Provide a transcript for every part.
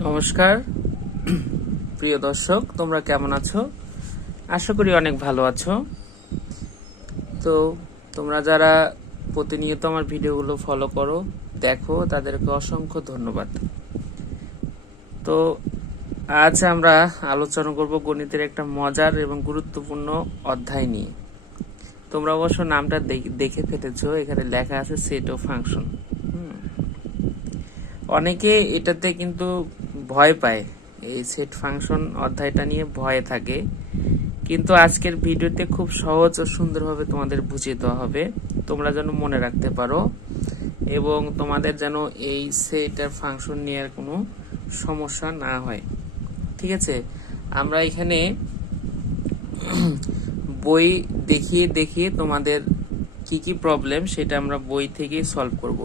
নমস্কার। প্রিয় দর্শক, তোমরা কেমন আছো? আশা করি অনেক ভালো আছো। তো, তোমরা যারা প্রতিনিয়ত আমার ভিডিওগুলো ফলো করো, দেখো, তাদেরকে অসংখ্য ধন্যবাদ। তো, আজ আমরা আলোচনা করব গণিতের একটা মজার এবং গুরুত্বপূর্ণ অধ্যায় নিয়ে। তোমরা অবশ্য নামটা দেখ- ফেলেছো, এখানে লেখা আছে সেট ও ফাংশন অনেকে এটাতে কিন্তু ভয় পায়। এই সেট ফাংশন অধ্যায়টা নিয়ে ভয়ে থাকে। কিন্তু আজকের ভিডিওতে খুব সহজ ও সুন্দরভাবে তোমাদের বুঝিয়ে দেওয়া হবে। তোমরা যেন মনে রাখতে পারো এবং তোমাদের যেন এই সেট আর ফাংশন নিয়ে আর কোনো সমস্যা না হয়। ঠিক আছে? আমরা এখানে বই দেখিয়ে দেখিয়ে তোমাদের কি কি প্রবলেম সেটা আমরা বই থেকেই সলভ করব।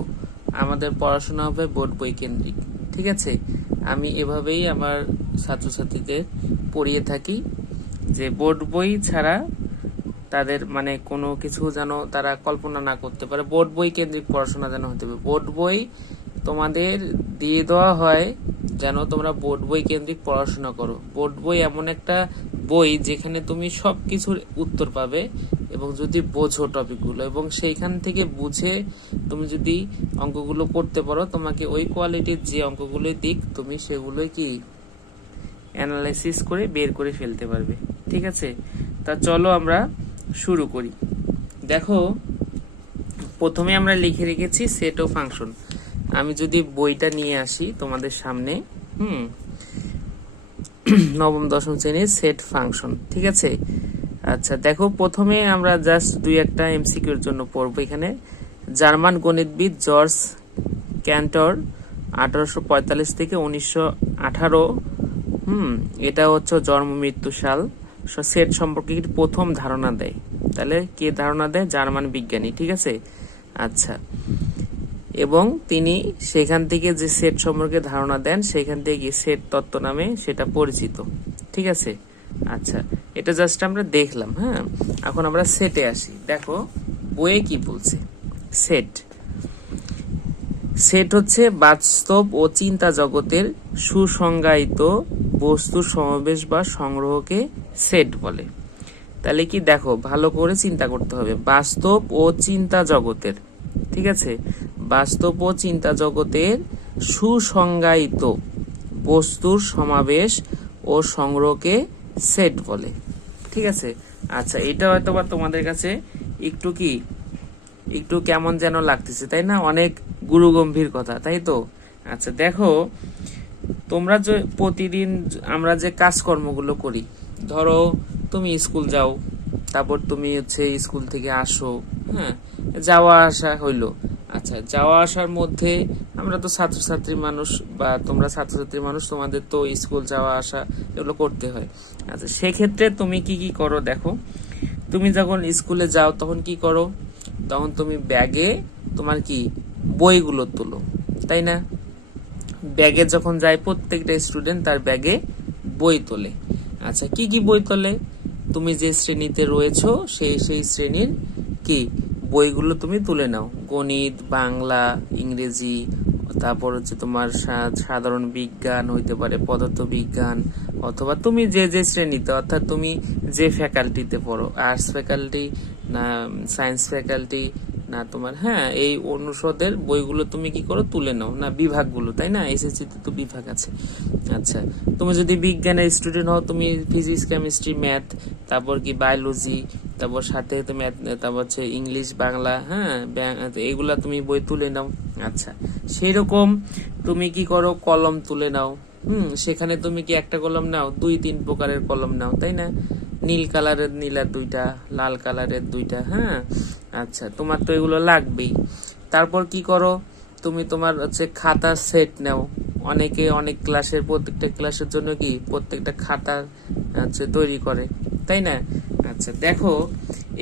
আমাদের পড়াশোনা হবে বোর্ড বই কেন্দ্রিক। ঠিক আছে? আমি এভাবেই আমার ছাত্রছাত্রীদের পড়িয়ে থাকি যে বোর্ড বই ছাড়া তাদের মানে কোনো কিছু যেন তারা কল্পনা না করতে পারে। বোর্ড বই কেন্দ্রিক পড়াশোনা যেন হতে হবে বোর্ড বই তোমাদের দিয়ে দেওয়া হয় যেন তোমরা বোর্ড বই কেন্দ্রিক পড়াশোনা করো। বোর্ড বই এমন একটা বই যেখানে তুমি সব কিছুর উত্তর পাবে। এবং যদি বোঝো টপিকগুলো এবং সেইখান থেকে বুঝে তুমি যদি অঙ্কগুলো করতে পারো, তোমাকে ওই কোয়ালিটির যে অঙ্কগুলোই দিক, তুমি সেগুলোই কি অ্যানালাইসিস করে বের করে ফেলতে পারবে। ঠিক আছে? তা চলো আমরা শুরু করি। দেখো, প্রথমে আমরা লিখে রেখেছি সেট ও ফাংশন আমি যদি বইটা নিয়ে আসি তোমাদের সামনে, হুম, নবম দশম শ্রেণির সেট ফাংশন ঠিক আছে? আচ্ছা দেখো, প্রথমে আমরা জাস্ট দুই একটা এমসিকিউর জন্য পড়ব এখানে। জার্মান গণিতবিদ জর্জ ক্যান্টর, আঠারোশো পঁয়তাল্লিশ থেকে উনিশশো আঠারো। হুম, এটা হচ্ছে জন্ম মৃত্যু সাল। সেট সম্পর্কে প্রথম ধারণা দেয়? তাহলে কে ধারণা দেয়? জার্মান বিজ্ঞানী, ঠিক আছে? আচ্ছা। এবং তিনি সেখান থেকে যে সেট সম্পর্কে ধারণা দেন, সেখান থেকে সেট তত্ত্ব নামে সেটা পরিচিত, ঠিক আছে? আচ্ছা এটা জাস্ট আমরা দেখলাম হ্যাঁ? এখন আমরা সেটে আসি। দেখো, বইয়ে কি বলছে? সেট সেট হচ্ছে বাস্তব ও চিন্তা জগতের সুসংজ্ঞায়িত বস্তুর সমাবেশ বা সংগ্রহকে সেট বলে। তাহলে কি দেখো, ভালো করে চিন্তা করতে হবে। বাস্তব ও চিন্তা জগতের, ঠিক আছে? বাস্তব ও চিন্তা জগতের সুসংজ্ঞায়িত বস্তুর সমাবেশ ও সংগ্রহকে সেট বলে। ঠিক আছে? আচ্ছা এটা হয়তো বা তোমাদের কাছে একটু কি, একটু কেমন যেন লাগতেছে, তাই না? অনেক গুরু গম্ভীর কথা, তাই তো? আচ্ছা দেখো, তোমরা যে প্রতিদিন আমরা যে কাজকর্মগুলো করি, ধরো তুমি স্কুল যাও, তারপর তুমি হচ্ছে স্কুল থেকে আসো হ্যাঁ? যাওয়া আসা হইল। আচ্ছা যাওয়া আসার মধ্যে আমরা তো ছাত্রছাত্রী মানুষ বা তোমরা ছাত্রছাত্রী মানুষ, তোমাদের তো স্কুল যাওয়া আসা এগুলো করতে হয়। আচ্ছা সেক্ষেত্রে তুমি কি কি করো দেখো। তুমি যখন স্কুলে যাও তখন কি করো? তখন তুমি ব্যাগে তোমার কি বইগুলো তোলো, তাই না? ব্যাগে যখন যায় প্রত্যেকটা স্টুডেন্ট তার ব্যাগে বই তোলে। আচ্ছা কি কি বই তোলে? তুমি যে শ্রেণীতে রয়েছো সেই সেই শ্রেণির কি বইগুলো তুমি তুলে নাও। গণিত, বাংলা, ইংরেজি, তারপর হচ্ছে তোমার সাধারণ বিজ্ঞান হইতে পারে পদার্থ বিজ্ঞান অথবা তুমি যে যে শ্রেণীতে, অর্থাৎ তুমি যে ফ্যাকাল্টিতে পড়ো আর্টস ফ্যাকাল্টি না সায়েন্স ফ্যাকাল্টি না তোমার হ্যাঁ এই অনুষদের বইগুলো তুমি কি করো, তুলে নাও। না, বিভাগগুলো, তাই না? এসএসসি তে তো বিভাগ আছে। আচ্ছা তুমি যদি বিজ্ঞানের স্টুডেন্ট হও, তুমি ফিজিক্স কেমিস্ট্রি ম্যাথ তারপর কি বায়োলজি তারপর সাথে তুমি তারপর হচ্ছে ইংলিশ, বাংলা হ্যাঁ এগুলা তুমি বই তুলে নাও। আচ্ছা সেই রকম তুমি কি করো? কলম তুলে নাও। হুম, সেখানে তুমি কি একটা কলম নাও? দুই, তিন প্রকারের কলম নাও, তাই না? নীল কালারের নীলার দুইটা, লাল কালারের দুইটা হ্যাঁ? আচ্ছা তোমার তো এগুলো লাগবেই। তারপর কি করো? তুমি তোমার হচ্ছে খাতা সেট নাও। অনেকে অনেক ক্লাসের, প্রত্যেকটা ক্লাসের জন্য কি? প্রত্যেকটা খাতা হচ্ছে তৈরি করে, তাই না? আচ্ছা দেখো,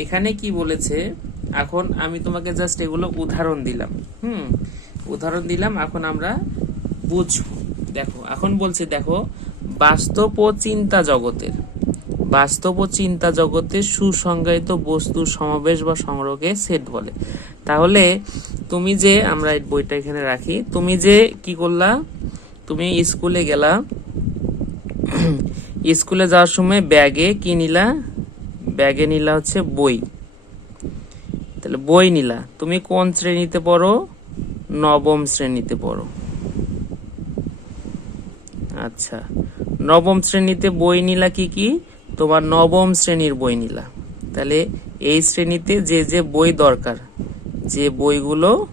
এখানে কি বলেছে? এখন আমি তোমাকে জাস্ট এগুলো উদাহরণ দিলাম, হুম? উদাহরণ দিলাম, এখন আমরা বুঝব। দেখো, এখন বলছে, দেখো, বাস্তব ও চিন্তা জগতের, বাস্তব ও চিন্তা জগতের সুসংজ্ঞায়িত বস্তুর সমাবেশ বা সংগ্রহকে সেট বলে। তাহলে, তুমি যে, আমরা এই বইটা এখানে রাখি, তুমি যে কি করলা? তুমি স্কুলে গেলা, স্কুলে যাওয়ার সময় ব্যাগে কি নিলা? ব্যাগে নিলা হচ্ছে বই। তাহলে বই নিলা। তুমি কোন শ্রেণীতে পড়ো? নবম শ্রেণীতে পড়ো। আচ্ছা। নবম শ্রেণীতে বই নিলা কি কি? তোমার নবম শ্রেণির বই নিলা। তাহলে এই শ্রেণীতে যে যে বই দরকার, যে বইগুলো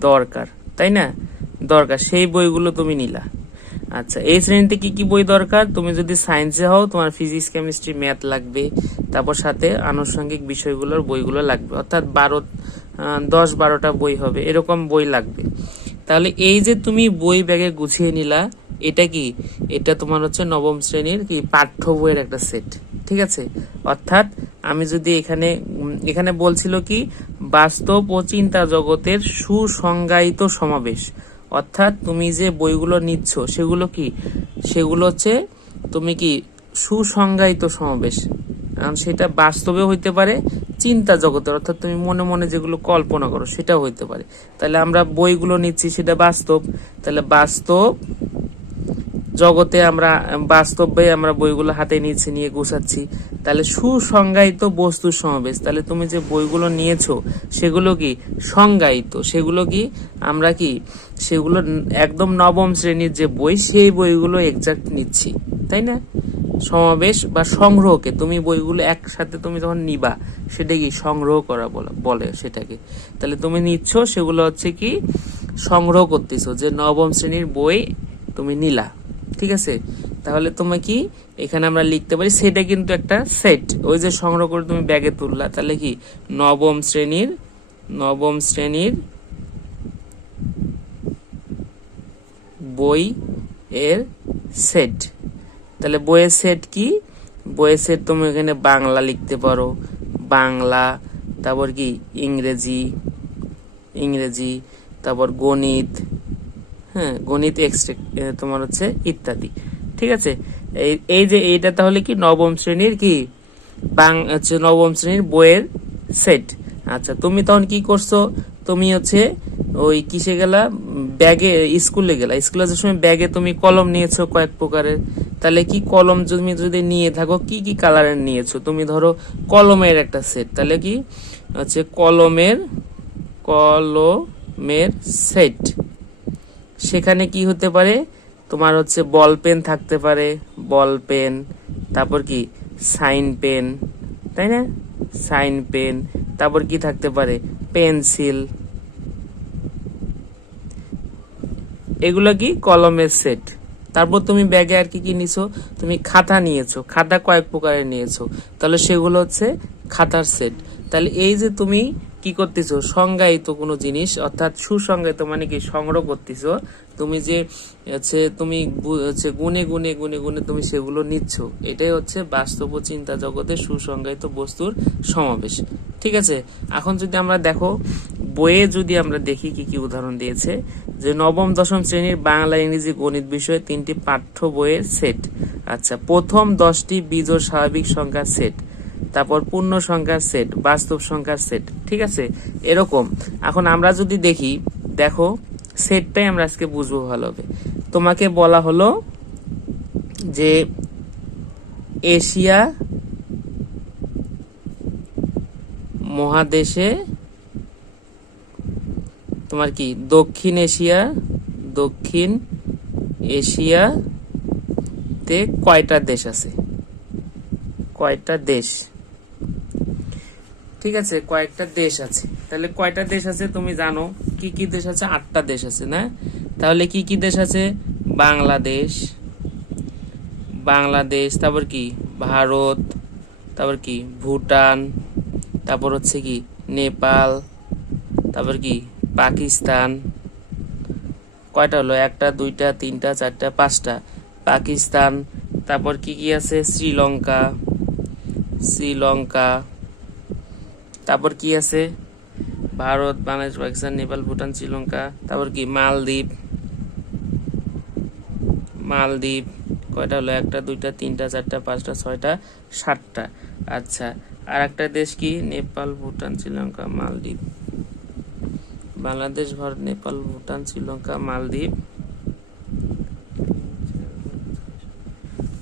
দরকার, তাই না? দরকার, সেই বইগুলো তুমি নিলা। আচ্ছা এই শ্রেণীতে কি কি বই দরকার? তুমি যদি সায়েন্সে হও, তোমার ফিজিক্স কেমিস্ট্রি ম্যাথ লাগবে। তারপর সাথে আনুষঙ্গিক বিষয়গুলোর বইগুলো লাগবে। অর্থাৎ বারো দশ, বারোটা বই হবে, এরকম বই লাগবে। তাহলে এই যে তুমি বই ব্যাগে গুছিয়ে নিলা, এটা কি? এটা তোমার হচ্ছে নবম শ্রেণির কি পাঠ্য বইয়ের একটা সেট, ঠিক আছে? অর্থাৎ আমি যদি এখানে এখানে বলছিল কি, বাস্তব ও চিন্তা জগতের সুসংজ্ঞায়িত সমাবেশ। অর্থাৎ তুমি যে বইগুলো নিচ্ছ, সেগুলো কি? সেগুলো হচ্ছে তুমি কি সুসংজ্ঞায়িত সমাবেশ? কারণ সেটা বাস্তবে হইতে পারে, চিন্তা জগতের, অর্থাৎ তুমি মনে মনে যেগুলো কল্পনা করো, সেটাও হইতে পারে। তাহলে আমরা বইগুলো নিচ্ছি, সেটা বাস্তব। তাহলে বাস্তব জগতে আমরা, বাস্তবে আমরা বইগুলো হাতে নিয়েছি, নিয়ে গোছাচ্ছি। তাহলে সুসংজ্ঞায়িত বস্তুর সমাবেশ। তাহলে তুমি যে বইগুলো নিয়েছো, সেগুলো কি সংজ্ঞায়িত? সেগুলো কি আমরা কি, সেগুলো একদম নবম শ্রেণির যে বই, সেই বইগুলো এক্সাক্ট নিচ্ছি, তাই না? সমাবেশ বা সংগ্রহকে তুমি বইগুলো একসাথে তুমি যখন নিবা, সেটা কি সংগ্রহ করা বলা, বলে সেটাকে। তাহলে তুমি নিচ্ছ, সেগুলো হচ্ছে কি সংগ্রহ করতেছো, যে নবম শ্রেণির বই তুমি নিলা। ঠিক আছে? তাহলে তুমি কি? এখানে আমরা লিখতে পারি, সেটা কিন্তু একটা সেট ওই যে সংগ্রহ করে তুমি ব্যাগে তুললা, তাহলে কি? নবম শ্রেণির নবম শ্রেণির বই এর সেট তাহলে বইয়ের সেট কি? বইয়ের সেট তুমি এখানে বাংলা লিখতে পারো। বাংলা, তারপর কি? ইংরেজি ইংরেজি, তারপর গণিত হ্যাঁ গণিত এক্সট্রা তোমার হচ্ছে ইত্যাদি। ঠিক আছে? এই যে এইটা তাহলে কি নবম শ্রেণির কি? বাং, হচ্ছে নবম শ্রেণির বইয়ের সেট আচ্ছা তুমি তখন কি করছ? তুমি হচ্ছে ওই কিসে গেলা? ব্যাগে, স্কুলে গেলা। স্কুলে যাওয়ার সময় ব্যাগে তুমি কলম নিয়েছো কয়েক প্রকারের। তাহলে কি কলম তুমি যদি নিয়ে থাকো, কি কি কালারের নিয়েছো? তুমি ধরো কলমের একটা সেট তাহলে কি? হচ্ছে কলমের কলমের সেট সেখানে কি হতে পারে? তোমার হচ্ছে বল পেন থাকতে পারে। বল পেন তারপর কি? সাইন পেন তাই না? সাইন পেন তারপর কি থাকতে পারে? পেন্সিল এগুলো কি? কলমের সেট তারপর তুমি ব্যাগে আর কি কি নিছো? তুমি খাতা নিয়েছো। খাতা কয়েক প্রকারের নিয়েছো। তাহলে সেগুলো হচ্ছে খাতার সেট তাহলে এই যে তুমি কি করতেছো? সংজ্ঞায়িত কোনো জিনিস, অর্থাৎ সুসংজ্ঞায়িত মানে কি সংগ্রহ করতেছো? তুমি যে, হচ্ছে, তুমি হচ্ছে, গুনে গুনে গুনে গুনে তুমি সেগুলো নিচ্ছ। এটাই হচ্ছে বাস্তব ও চিন্তা জগতে সুসংজ্ঞায়িত বস্তুর সমাবেশ। ঠিক আছে? এখন যদি আমরা দেখো, বইয়ে যদি আমরা দেখি কি কি উদাহরণ দিয়েছে, যে নবম, দশম শ্রেণির বাংলা, ইংরেজি, গণিত বিষয়ে তিনটি পাঠ্য বইয়ের সেট। আচ্ছা প্রথম দশটি বীজোড় স্বাভাবিক সংখ্যার সেট। তারপর পূর্ণ সংখ্যার সেট বাস্তব সংখ্যার সেট ঠিক আছে? এরকম। এখন আমরা যদি দেখি, দেখো সেটটাই আমরা আজকে বুঝব ভালোভাবে। তোমাকে বলা হলো যে এশিয়া মহাদেশে তোমার কি? দক্ষিণ এশিয়া, দক্ষিণ এশিয়াতে কয়টা দেশ আছে? কয়টা দেশ। ঠিক আছে, কয়েকটা দেশ আছে। তাহলে কয়টা দেশ আছে তুমি জানো? কি কি দেশ আছে? আটটা দেশ আছে, না? তাহলে কি কি দেশ আছে? বাংলাদেশ বাংলাদেশ, তারপর কি? ভারত, তারপর কি? ভুটান, তারপর হচ্ছে কি? নেপাল, তারপর কি? পাকিস্তান। কয়টা হলো? একটা, দুইটা, তিনটা, চারটা, পাঁচটা। পাকিস্তান, তারপর কি কি আছে? শ্রীলঙ্কা। শ্রীলঙ্কা। তারপর কি আছে? ভারত, বাংলাদেশ, পাকিস্তান, নেপাল, ভুটান, শ্রীলঙ্কা। তারপর কি? মালদ্বীপ। মালদ্বীপ, কয়টা হলো? একটা, দুইটা, তিনটা, চারটা, পাঁচটা, ছয়টা, সাতটা। আচ্ছা আর একটা দেশ কি? নেপাল, ভুটান, শ্রীলঙ্কা, মালদ্বীপ। বাংলাদেশ, ভারত, নেপাল, ভুটান, শ্রীলঙ্কা, মালদ্বীপ।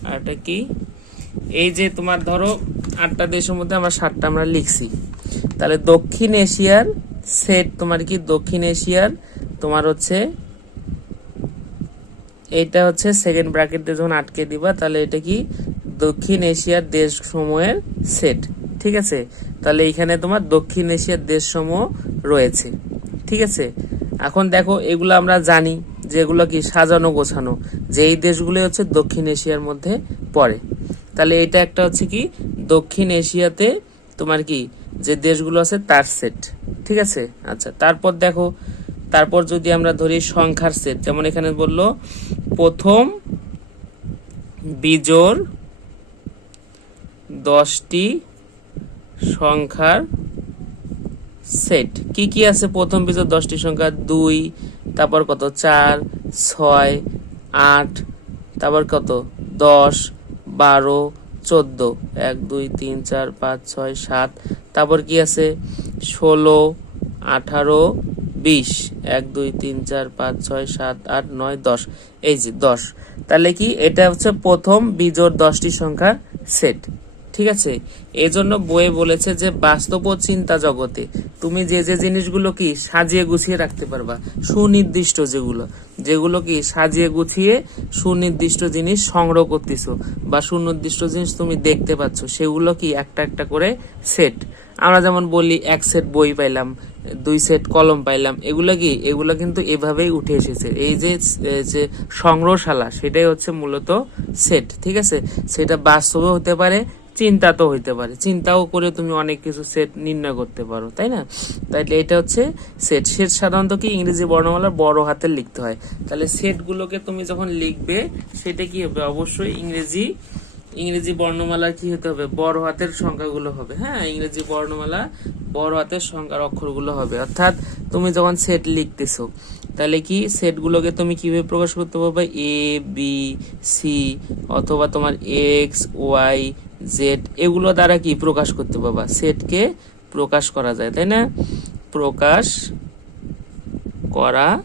আর এটা কি? এই যে তোমার ধরো আটটা দেশের মধ্যে আমরা সাতটা আমরা লিখছি। তাহলে দক্ষিণ এশিয়ার সেট তোমার কি? দক্ষিণ এশিয়ার তোমার হচ্ছে এটা হচ্ছে সেকেন্ড ব্র্যাকেটে যখন আটকে দিবা, তাহলে এটা কি? দক্ষিণ এশিয়ার দেশ সমূহের সেট। ঠিক আছে? তাহলে এখানে তোমার দক্ষিণ এশিয়ার দেশ সমূহ রয়েছে। ঠিক আছে? এখন দেখো, এগুলো আমরা জানি যেগুলো কি? সাজানো, গোছানো। যে এই দেশগুলো হচ্ছে দক্ষিণ এশিয়ার মধ্যে পড়ে। তাহলে এটা একটা হচ্ছে কি? দক্ষিণ এশিয়াতে তোমার কি যে দেশগুলো আছে তার সেট ঠিক আছে? আচ্ছা তারপর দেখো, তারপর যদি আমরা ধরি সংখ্যার সেট যেমন এখানে বলল, প্রথম বিজোড় দশটি সংখ্যার সেট কি কি আছে প্রথম বিজোড় দশটি সংখ্যা দুই, তারপর কত? চার, ছয়, আট, তারপর কত? দশ, বারো চোদ্দ। এক, দুই, তিন, চার, পাঁচ, ছয়, সাত। তারপর কি আছে? ষোলো, আঠারো, বিশ। এক, দুই, তিন, চার, পাঁচ, ছয়, সাত, আট, নয়, দশ। এই যে দশ। তাহলে কি এটা হচ্ছে প্রথম বিজোর দশটি সংখ্যার সেট ঠিক আছে? এজন্য বইয়ে বলেছে যে বাস্তব চিন্তা জগতে তুমি যে যে জিনিসগুলো কি সাজিয়ে গুছিয়ে রাখতে পারবা, সুনির্দিষ্ট যেগুলো যেগুলো কি সাজিয়ে গুছিয়ে সুনির্দিষ্ট জিনিস সংগ্রহ করতেছো বা সুনির্দিষ্ট জিনিস তুমি দেখতে পাচ্ছ, সেগুলো কি একটা একটা করে সেট আমরা যেমন বলি এক সেট বই পাইলাম, দুই সেট কলম পাইলাম, এগুলো কি, এগুলো কিন্তু এভাবেই উঠে এসেছে। এই যে যে সংগ্রহশালা, সেটাই হচ্ছে মূলত সেট ঠিক আছে? সেটা বাস্তবে হতে পারে চিন্তা তো হইতে পারে। চিন্তাও করে তুমি অনেক কিছু সেট নির্ণয় করতে পারো, তাই না? তাইলে এটা হচ্ছে সেট সেট সাধারণত কি ইংরেজি বর্ণমালার বড় হাতে লিখতে হয়। তাহলে সেটগুলোকে তুমি যখন লিখবে, সেটা কি হবে? অবশ্যই ইংরেজি ইংরেজি বর্ণমালার কি হতে হবে? বড় হাতের সংখ্যাগুলো হবে। হ্যাঁ ইংরেজি বর্ণমালা বড় হাতের সংখ্যার অক্ষরগুলো হবে। অর্থাৎ তুমি যখন সেট লিখতেছো, তাহলে কি সেটগুলোকে তুমি কীভাবে প্রকাশ করতে পারবে? এ বি সি অথবা তোমার এক্স ওয়াই জেড এগুলো দ্বারা কি প্রকাশ করতে পারবা সেটকে প্রকাশ করা যায়, তাই না? প্রকাশ করা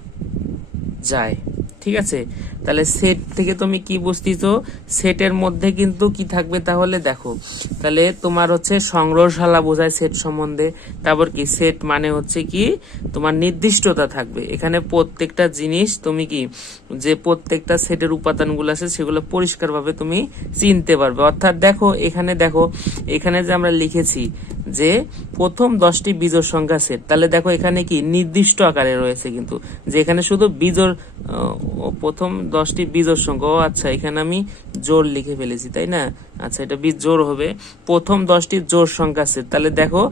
যায়। ঠিক আছে? তাহলে সেট থেকে তুমি কি বুঝতেছো? সেটের মধ্যে কিন্তু কি থাকবে তাহলে দেখো। তাহলে তোমার হচ্ছে সংগ্রহশালা বোঝায় সেট সম্বন্ধে। তারপর কি? সেট মানে হচ্ছে কি? তোমার নির্দিষ্টতা থাকবে। এখানে প্রত্যেকটা জিনিস তুমি কি? যে প্রত্যেকটা সেটের উপাদানগুলো আছে সেগুলো পরিষ্কারভাবে তুমি চিনতে পারবে। অর্থাৎ দেখো এখানে দেখো এখানে যে আমরা লিখেছি যে প্রথম দশটি বিজোড় সংখ্যা সেট তাহলে দেখো এখানে কি? নির্দিষ্ট আকারে রয়েছে কিন্তু। যে এখানে শুধু আহ, প্রথম দশটি বীজর সংখ্যা। ও আচ্ছা এখানে আমি জোর লিখে ফেলেছি, তাই না? আচ্ছা এটা বীজ জোর হবে। প্রথম দশটি জোর সংখ্যা আছে। তাহলে দেখো,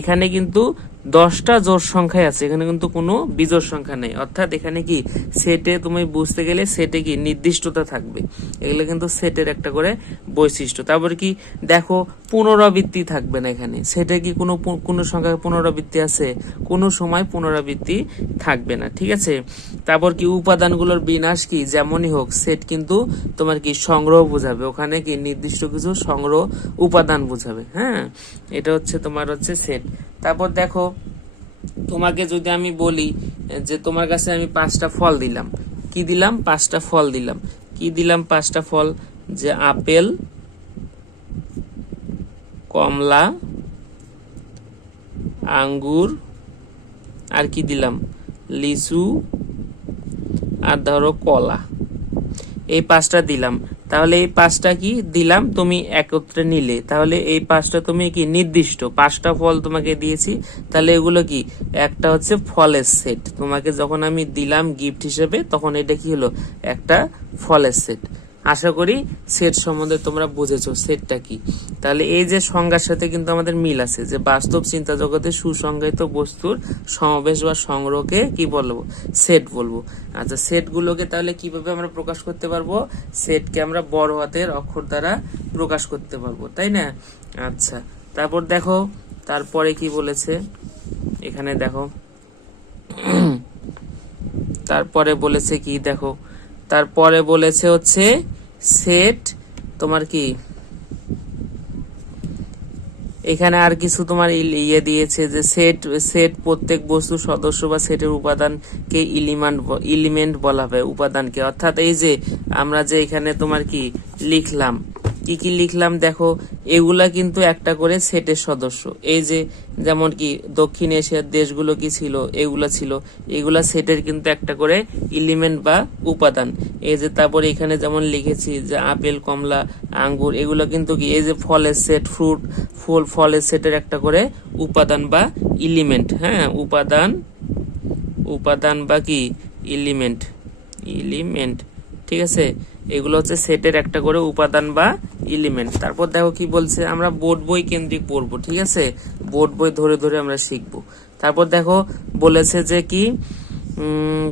এখানে কিন্তু দশটা জোর সংখ্যায় আছে, এখানে কিন্তু কোনো বিজোর সংখ্যা নেই। অর্থাৎ এখানে কি সেটে তুমি বুঝতে গেলে সেটে কি নির্দিষ্টতা থাকবে। এগুলো কিন্তু সেটের একটা করে বৈশিষ্ট্য। তারপর কি, দেখো, পুনরাবৃত্তি থাকবে না এখানে। সেটে কি কোনো কোনো সংখ্যা পুনরাবৃত্তি আছে? কোনো সময় পুনরাবৃত্তি থাকবে না, ঠিক আছে? তারপর কি, উপাদানগুলোর বিনাশ কি? যেমনই হোক সেট কিন্তু তোমার কি সংগ্রহ বোঝাবে। ওখানে কি নির্দিষ্ট কিছু সংগ্রহ উপাদান বোঝাবে হ্যাঁ? এটা হচ্ছে তোমার হচ্ছে সেট তারপর দেখো, তোমাকে যদি আমি বলি যে তোমার কাছে আমি পাঁচটা ফল দিলাম, কি দিলাম? পাঁচটা ফল দিলাম। কি দিলাম পাঁচটা ফল? যে আপেল, কমলা, আঙ্গুর, আর কি দিলাম? লিচু, আর ধরো কলা। এই পাঁচটা দিলাম। তাহলে এই পাঁচটা কি দিলাম, তুমি একত্রে নিলে। তাহলে এই পাঁচটা তুমি কি নির্দিষ্ট, পাঁচটা ফল তোমাকে দিয়েছি। তাহলে এগুলো কি? একটা হচ্ছে ফলের সেট। তোমাকে যখন আমি দিলাম গিফট হিসেবে, তখন এটা কি হলো? একটা ফলের সেট। আশা করি সেট সম্বন্ধে তোমরা বুঝেছ। সেটটা কি? তাহলে এই যে সংজ্ঞার সাথে কিন্তু আমাদের মিল আছে যে বাস্তব চিন্তা জগতে সুসংজ্ঞায়িত বস্তুর সমাবেশ বা সংগ্রহকে কি বলব? সেট বলব। আচ্ছা সেটগুলোকে তাহলে কীভাবে আমরা প্রকাশ করতে পারব? সেটকে আমরা বড় হাতের অক্ষর দ্বারা প্রকাশ করতে পারব, তাই না? আচ্ছা তারপর দেখো, তারপরে কি বলেছে? এখানে দেখো। তারপরে বলেছে কি? দেখো তারপরে বলেছে হচ্ছে, সেট তোমার কি? এখানে আর কিছু তোমার ইয়ে দিয়েছে যে, সেট সেট প্রত্যেক বস্তু সদস্য বা সেটের উপাদানকে ইলিমেন্ট ইলিমেন্ট বলা হবে উপাদানকে। অর্থাৎ এই যে, আমরা যে এখানে তোমার কি লিখলাম কি কি লিখলাম দেখো, এগুলা কিন্তু একটা করে সেটের সদস্য। এই যে যেমন কি দক্ষিণ এশিয়ার দেশগুলো কি ছিল, এগুলা ছিল, এগুলা সেটের কিন্তু একটা করে এলিমেন্ট বা উপাদান। এই যে তারপরে এখানে যেমন লিখেছি যে আপেল, কমলা, আঙ্গুর, এগুলো কিন্তু কি, এই যে ফলের সেট, ফ্রুট, ফুল, ফলের সেটের একটা করে উপাদান বা এলিমেন্ট হ্যাঁ উপাদান উপাদান বা কি এলিমেন্ট এলিমেন্ট ঠিক আছে? এগুলো হচ্ছে সেটের একটা করে উপাদান বা ইলিমেন্ট তারপর দেখো কি বলছে, আমরা বোর্ড বই কেন্দ্রিক পড়ব, ঠিক আছে? বোর্ড বই ধরে ধরে আমরা শিখব। তারপর দেখো বলেছে যে কি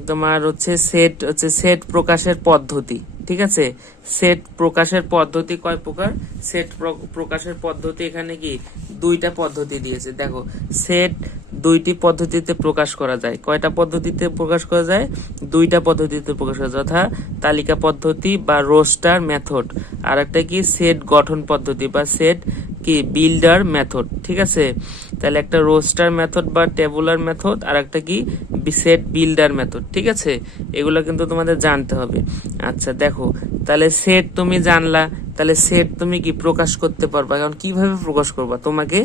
তোমার হচ্ছে সেট হচ্ছে সেট প্রকাশের পদ্ধতি। ঠিক আছে? সেট প্রকাশের পদ্ধতি কয় প্রকার? সেট প্র- প্রকাশের পদ্ধতি এখানে কি? দুইটা পদ্ধতি দিয়েছে। দেখো সেট দুইটি পদ্ধতিতে প্রকাশ করা যায়। কয়টা পদ্ধতিতে প্রকাশ করা যায়? দুইটা পদ্ধতিতে প্রকাশ করা যথা তালিকা পদ্ধতি বা রোস্টার মেথড আর একটা কি? সেট গঠন পদ্ধতি বা সেট কি? বিল্ডার মেথড ঠিক আছে? তাহলে একটা রোস্টার মেথড বা টেবুলার মেথড আর একটা কি? সেট বিল্ডার মেথড ঠিক আছে? এগুলো কিন্তু তোমাদের জানতে হবে। আচ্ছা দেখো, তাহলে সেট তুমি জানলা, তাহলে সেট তুমি কি প্রকাশ করতে পারবা? কারণ কীভাবে প্রকাশ করবা? তোমাকে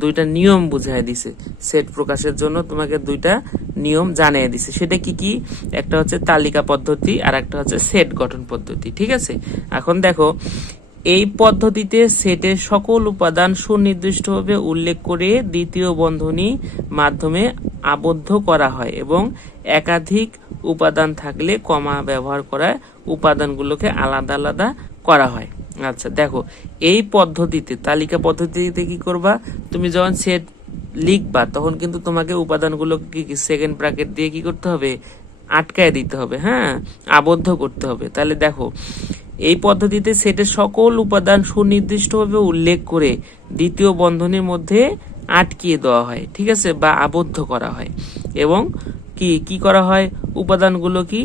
দুইটা নিয়ম বুঝাই দিছে। সেট প্রকাশের জন্য তোমাকে দুইটা নিয়ম জানিয়ে দিছে। সেটা কি কি? একটা হচ্ছে তালিকা পদ্ধতি, আর একটা হচ্ছে সেট গঠন পদ্ধতি, ঠিক আছে? এখন দেখো এই পদ্ধতিতে সেটের সকল উপাদান সুনির্দিষ্টভাবে উল্লেখ করে দ্বিতীয় বন্ধনী মাধ্যমে আবদ্ধ করা হয় এবং একাধিক উপাদান থাকলে কমা ব্যবহার করায় উপাদানগুলোকে আলাদা আলাদা করা হয়। আচ্ছা দেখো, এই পদ্ধতিতে, তালিকা পদ্ধতিতে কি করবা? তুমি যখন সেট লিখবা, তখন কিন্তু তোমাকে উপাদানগুলো সেকেন্ড ব্র্যাকেট দিয়ে কি করতে হবে? আটকায় দিতে হবে হ্যাঁ? আবদ্ধ করতে হবে। তাহলে দেখো, এই পদ্ধতিতে সেটের সকল উপাদান সুনির্দিষ্টভাবে উল্লেখ করে দ্বিতীয় বন্ধনীর মধ্যে আটকিয়ে দেওয়া হয়, ঠিক আছে? বা আবদ্ধ করা হয়। এবং কি কি করা হয়? উপাদানগুলো কি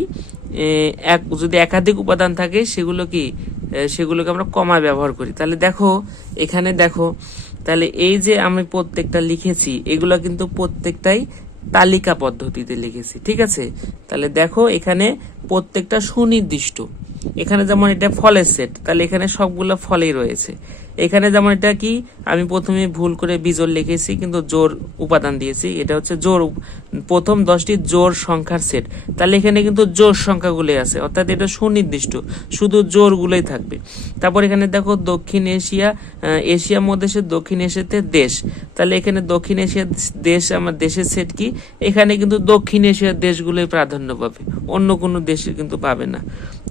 এক, যদি একাধিক উপাদান থাকে, সেগুলো কি সেগুলোকে আমরা কমা ব্যবহার করি। তাহলে দেখো, এখানে দেখো, তাহলে এই যে আমি প্রত্যেকটা লিখেছি, এগুলো কিন্তু প্রত্যেকটাই তালিকা পদ্ধতিতে লিখেছি ঠিক আছে? তাহলে দেখো এখানে প্রত্যেকটা সুনির্দিষ্ট। এখানে যেমন এটা ফলের সেট তাহলে এখানে সবগুলো ফলেই রয়েছে। এখানে যেমন এটা কি, আমি প্রথমে ভুল করে বিজোর লিখেছি, কিন্তু জোর উপাদান দিয়েছি। এটা হচ্ছে জোর প্রথম দশটি জোর সংখ্যার সেট তাহলে এখানে কিন্তু জোর সংখ্যাগুলোই আছে, অর্থাৎ এটা সুনির্দিষ্ট, শুধু জোরগুলোই থাকবে। তারপর এখানে দেখো দক্ষিণ এশিয়া এশিয়া মধ্যে দক্ষিণ এশিয়াতে দেশ। তাহলে এখানে দক্ষিণ এশিয়ার দেশ, আমার দেশের সেট কি? এখানে কিন্তু দক্ষিণ এশিয়ার দেশগুলোই প্রাধান্য পাবে, অন্য কোনো দেশে কিন্তু পাবে না।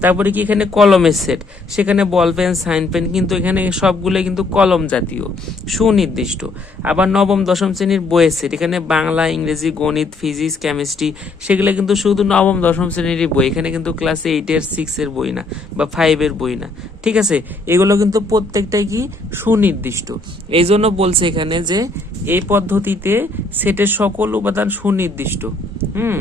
তারপরে কি এখানে কলমের সেট সেখানে বল পেন সাইন পেন কিন্তু এখানে সবগুলো কিন্তু কলম জাতীয়, সুনির্দিষ্ট। আবার নবম, দশম শ্রেণির বইয়ের সেট এখানে বাংলা, ইংরেজি, গণিত ফিজিক্স কেমিস্ট্রি সেগুলো কিন্তু শুধু নবম, দশম শ্রেণীরই বই, এখানে কিন্তু ক্লাস এইটের সিক্সের বই না, বা ফাইভের বই না। ঠিক আছে? এগুলো কিন্তু প্রত্যেকটাই কি? সুনির্দিষ্ট। এই জন্য বলছে এখানে যে এই পদ্ধতিতে সেটের সকল উপাদান সুনির্দিষ্ট। হুম?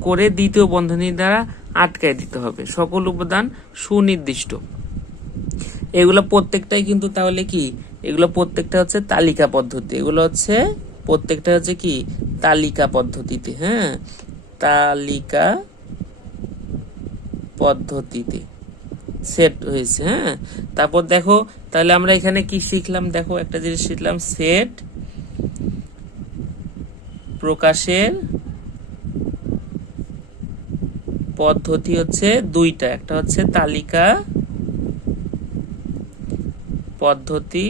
করে দ্বিতীয় বন্ধনী দ্বারা আটকায় দিতে হবে। সকল উপাদান সুনির্দিষ্ট। এগুলো প্রত্যেকটাই কিন্তু তাহলে কি? এগুলো প্রত্যেকটা হচ্ছে তালিকা পদ্ধতি। এগুলো হচ্ছে, প্রত্যেকটা হচ্ছে কি? তালিকা পদ্ধতিতে হ্যাঁ? তালিকা পদ্ধতিতে সেট হয়েছে হ্যাঁ? তারপর দেখো, তাহলে আমরা এখানে কি শিখলাম? দেখো, একটা জিনিস শিখলাম, সেট প্রকাশের পদ্ধতি হচ্ছে দুইটা। একটা হচ্ছে তালিকা পদ্ধতি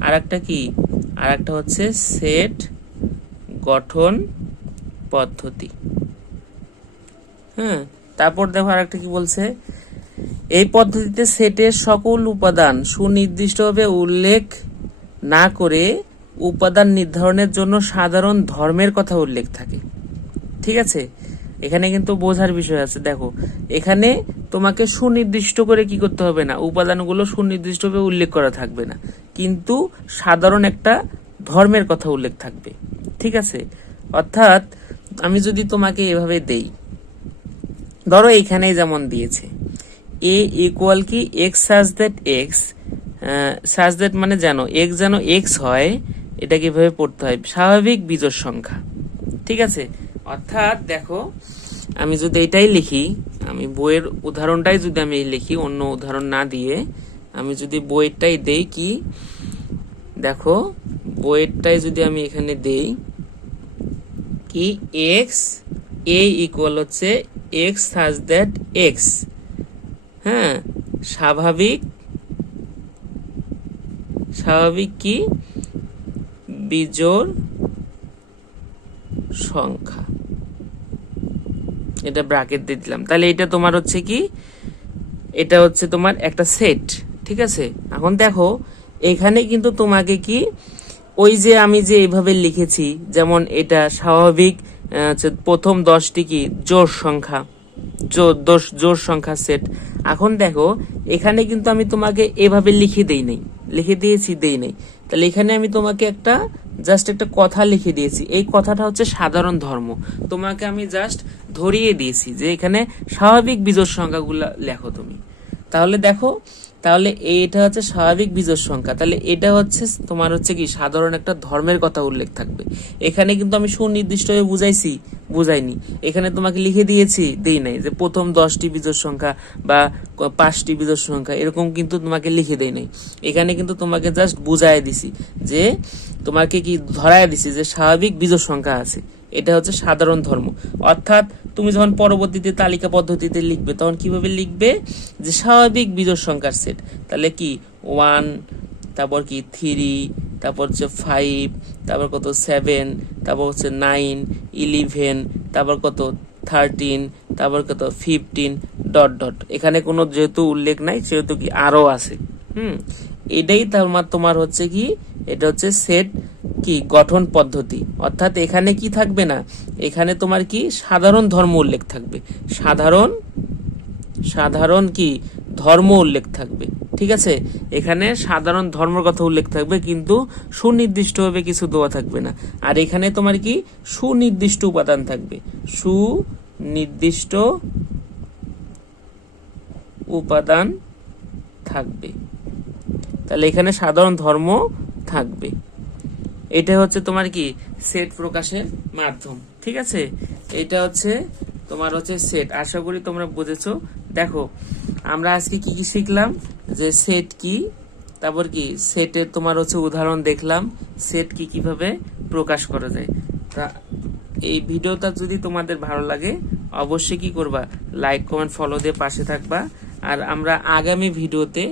আর একটা কি? আর একটা হচ্ছে সেট গঠন পদ্ধতি। হ্যাঁ তারপর দেখো আর একটা কি বলছে? এই পদ্ধতিতে সেটের সকল উপাদান সুনির্দিষ্টভাবে উল্লেখ না করে উপাদান নির্ধারণের জন্য সাধারণ ধর্মের কথা উল্লেখ থাকে। ঠিক আছে? এখানে কিন্তু বোঝার বিষয় আছে। দেখো, এখানে তোমাকে সুনির্দিষ্ট করে কি করতে হবে না, উপাদানগুলো সুনির্দিষ্টভাবে উল্লেখ করা থাকবে না। কিন্তু সাধারণ একটা ধর্মের কথা উল্লেখ থাকবে। ঠিক আছে? অর্থাৎ আমি যদি তোমাকে এভাবে দেই, ধরো এখানেই যেমন দিয়েছে এ ইকুয়াল কি? X such that X such that মানে যেন এক্স যেন এক্স হয়, এটাকে এভাবে পড়তে হয়। স্বাভাবিক বীজোর সংখ্যা। ঠিক আছে? অর্থাৎ দেখো, আমি যদি এটাই লিখি, আমি বইয়ের উদাহরণটাই যদি আমি লিখি, অন্য উদাহরণ না দিয়ে, আমি যদি বইয়েরটাই দেই কি? দেখো, বইয়েরটাই যদি আমি এখানে দেই কি? এক্স এ ইকুয়াল হচ্ছে এক্স সাজ দ্যাট এক্স হ্যাঁ স্বাভাবিক স্বাভাবিক কি? বিজোড় সংখ্যা। এটা ব্রাকেট দিয়ে দিলাম। তাহলে এটা তোমার হচ্ছে কি? এটা হচ্ছে তোমার একটা সেট ঠিক আছে? এখন দেখো, এখানে কিন্তু তোমাকে কি? ওই যে আমি যে এইভাবে লিখেছি, যেমন এটা স্বাভাবিক প্রথম দশটি কি? জোর সংখ্যা। জোর জোর সংখ্যা সেট এখন দেখো, এখানে কিন্তু আমি তোমাকে এভাবে লিখে দেই নাই। লিখে দিয়েছি, দেই নাই। তাহলে এখানে আমি তোমাকে একটা জাস্ট একটা কথা লিখে দিয়েছি। এই কথাটা হচ্ছে সাধারণ ধর্ম। তোমাকে আমি জাস্ট ধরিয়ে দিয়েছি যে এখানে স্বাভাবিক বিজোড় সংখ্যাগুলো লেখো তুমি। তাহলে দেখো তাহলে এটা হচ্ছে স্বাভাবিক বীজের সংখ্যা। তাহলে এটা হচ্ছে তোমার হচ্ছে কি সাধারণ একটা ধর্মের কথা উল্লেখ থাকবে। এখানে কিন্তু আমি সুনির্দিষ্টভাবে বুঝাইছি, বুঝাইনি। এখানে তোমাকে লিখে দিয়েছি, দেই নাই যে প্রথম দশটি বীজের সংখ্যা বা পাঁচটি বীজের সংখ্যা, এরকম কিন্তু তোমাকে লিখে দেই নাই। এখানে কিন্তু তোমাকে জাস্ট বুঝাই দিছি যে তোমাকে কি ধরায় দিছি যে স্বাভাবিক বীজের সংখ্যা আছে। এটা হচ্ছে সাধারণ ধর্ম। অর্থাৎ তুমি যখন পরবর্তীতে তালিকা পদ্ধতিতে লিখবে, তখন কীভাবে লিখবে? যে স্বাভাবিক বীজোর সংখ্যার সেট তাহলে কি? ওয়ান তারপর কি? থ্রি তারপর হচ্ছে ফাইভ তারপর কত? সেভেন তারপর হচ্ছে নাইন ইলেভেন তারপর কত? থার্টিন তারপর কত? ফিফটিন ডট ডট এখানে কোনো যেহেতু উল্লেখ নাই, সেহেতু কি আরও আছে। হুম, এটাই তোমার তোমার হচ্ছে কি? এটা হচ্ছে সেট কি? গঠন পদ্ধতি। অর্থাৎ এখানে কি থাকবে না? এখানে তোমার কি? সাধারণ ধর্ম উল্লেখ থাকবে। সাধারণ সাধারণ কি? ধর্ম উল্লেখ থাকবে। ঠিক আছে? এখানে সাধারণ ধর্মের কথা উল্লেখ থাকবে, কিন্তু সুনির্দিষ্টভাবে কিছু দেওয়া থাকবে না। আর এখানে তোমার কি? সুনির্দিষ্ট উপাদান থাকবে। সুনির্দিষ্ট উপাদান থাকবে। তাহলে এখানে সাধারণ ধর্ম থাকবে। এটা হচ্ছে তোমার কি? সেট প্রকাশের মাধ্যম, ঠিক আছে? এটা হচ্ছে তোমার হচ্ছে সেট আশা করি তোমরা বুঝেছ। দেখো, আমরা আজকে কি কি শিখলাম? যে সেট কি, তারপর কি? সেটের তোমার হচ্ছে উদাহরণ দেখলাম। সেট কি কীভাবে প্রকাশ করা যায়? তা এই ভিডিওটা যদি তোমাদের ভালো লাগে, অবশ্যই কি করবা? লাইক কমেন্ট ফলো দিয়ে পাশে থাকবা। আর আমরা আগামী ভিডিওতে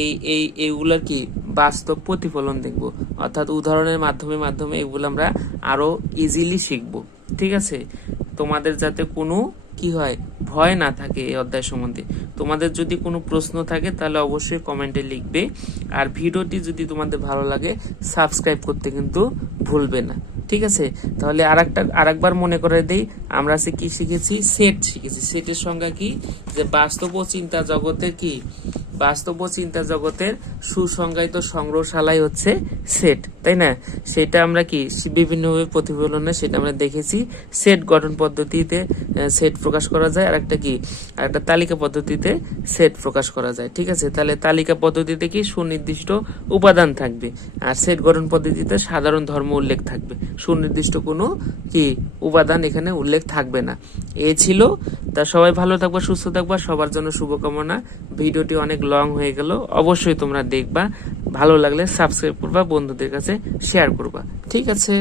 এই এই, এইগুলোর কি বাস্তব প্রতিফলন দেখব। অর্থাৎ উদাহরণের মাধ্যমে মাধ্যমে এগুলো আমরা আরও ইজিলি শিখব। ঠিক আছে? তোমাদের যাতে কোনো কি হয়, ভয় না থাকে এই অধ্যায় সম্বন্ধে। তোমাদের যদি কোনো প্রশ্ন থাকে, তাহলে অবশ্যই কমেন্টে লিখবে। আর ভিডিওটি যদি তোমাদের ভালো লাগে সাবস্ক্রাইব করতে কিন্তু ভুলবে না। ঠিক আছে? তাহলে আর আরেকটা, আরেকবার মনে করে দেই, আমরা সে কি শিখেছি? সেট শিখেছি। সেটের সংজ্ঞা কি? যে বাস্তব ও চিন্তা জগতে কি? বাস্তব চিন্তা জগতের সুসংজ্ঞায়িত সংগ্রহশালাই হচ্ছে সেট তাই না? সেটা আমরা কি বিভিন্নভাবে প্রতিফলনে সেটা আমরা দেখেছি। সেট গঠন পদ্ধতিতে সেট প্রকাশ করা যায়। আর একটা কি? আর একটা তালিকা পদ্ধতিতে সেট প্রকাশ করা যায়। ঠিক আছে? তাহলে তালিকা পদ্ধতিতে কি সুনির্দিষ্ট উপাদান থাকবে? আর সেট গঠন পদ্ধতিতে সাধারণ ধর্ম উল্লেখ থাকবে। সুনির্দিষ্ট কোনো কি উপাদান এখানে উল্লেখ থাকবে না। এ ছিল। তা সবাই ভালো থাকবা, সুস্থ থাকবা। সবার জন্য শুভকামনা। ভিডিওটি অনেক লং হয়ে গেল, অবশ্যই তোমরা দেখবা। ভালো লাগলে সাবস্ক্রাইব করবা, বন্ধুদের কাছে শেয়ার করবা। ঠিক আছে?